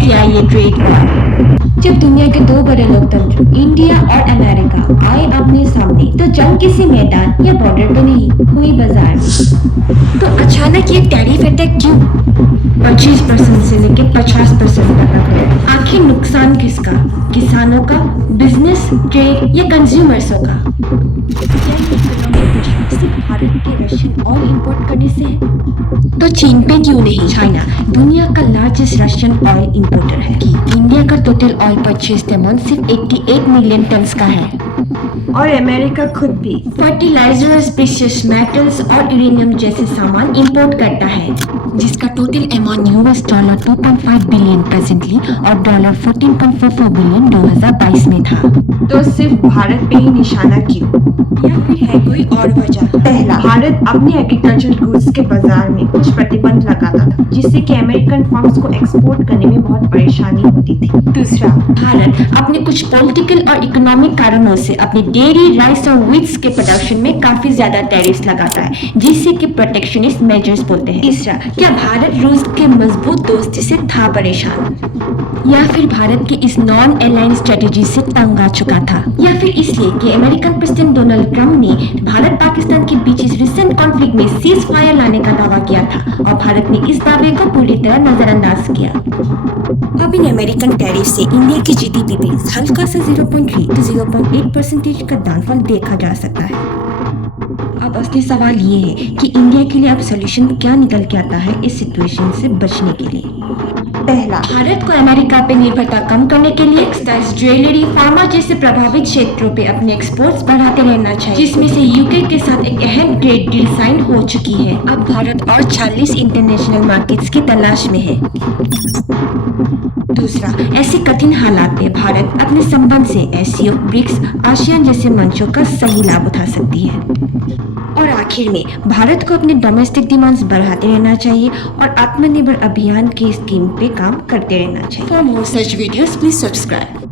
किया ये trade war. जब दुनिया के दो बड़े लोकतंत्र इंडिया और अमेरिका आए आमने सामने, तो जंग किसी मैदान या बॉर्डर पे नहीं हुई, बाजार में। तो अचानक ये टैरिफ अटैक क्यों? 25% से लेकर 50% तक हुआ। आखिर नुकसान किसका? किसानों का, बिजनेस, ट्रेड या कंज्यूमर्सों का? क्या ये इकोनॉमिक प्रेशर सिर्फ भारत के रशियन ऑयल इंपोर्ट करने से है? तो चीन पे क्यों नहीं? चाइना दुनिया का लार्जेस्ट रशियन ऑयल इंपोर्टर है। कि इंडिया का टोटल ऑयल परचेज अमाउंट सिर्फ 88 मिलियन टन्स का है। और अमेरिका खुद भी फर्टिलाइजर्स, प्रेशियस मेटल्स और यूरेनियम जैसे सामान इंपोर्ट करता है, जिसका टोटल अमाउंट $2.5 बिलियन प्रेजेंटली और $14.44 बिलियन 2022 में था। तो सिर्फ भारत पे ही निशाना क्यों? या फिर है कोई और वजह? पहला, भारत अपने एग्रीकल्चर गुड्स के बाजार में कुछ प्रतिबंध लगाता था, जिससे कि अमेरिकन फर्म्स को एक्सपोर्ट करने में बहुत परेशानी होती थी। दूसरा, भारत अपने कुछ पॉलिटिकल और इकोनॉमिक कारणों से अपनी डेयरी, राइस और व्हीट्स के प्रोडक्शन में काफी ज्यादा टैरिफ्स लगाता है, जिससे कि प्रोटेक्शनिस्ट मेजर्स बोलते हैं। तीसरा, क्या भारत रूस के मजबूत दोस्ती से था परेशान, या फिर भारत की इस नॉन अलाइन स्ट्रेटेजी से तंग आ चुका था, या फिर इसलिए कि अमेरिकन प्रेसिडेंट डोनाल्ड ट्रंप ने भारत पाकिस्तान के बीच इस रिसेंट कॉन्फ्लिक्ट में सीज फायर लाने का दावा किया था और भारत ने इस दावे को पूरी तरह नजरअंदाज किया। अब इन अमेरिकन टैरिफ से इंडिया की जीडीपी पे हल्का सा 0.3 to 0.8% का डाउनफॉल देखा जा सकता है। अब असली सवाल ये है कि इंडिया के लिए अब सोल्यूशन क्या निकल के आता है इस सिचुएशन से बचने के लिए। पहला, भारत को अमेरिका पे निर्भरता कम करने के लिए टेक्सटाइल्स, ज्वेलरी, फार्मा जैसे प्रभावित क्षेत्रों पे अपने एक्सपोर्ट्स बढ़ाते रहना चाहिए, जिसमें से यूके के साथ एक अहम ट्रेड डील साइन हो चुकी है। अब भारत और 40 इंटरनेशनल मार्केट्स की तलाश में है। दूसरा, ऐसे कठिन हालात में भारत अपने संबंध से एससीओ, ब्रिक्स, आसियान जैसे मंचों का सही लाभ उठा सकती है। और आखिर में भारत को अपने डोमेस्टिक डिमांड्स बढ़ाते रहना चाहिए और आत्मनिर्भर अभियान की स्कीम पे काम करते रहना चाहिए। For more such videos please subscribe.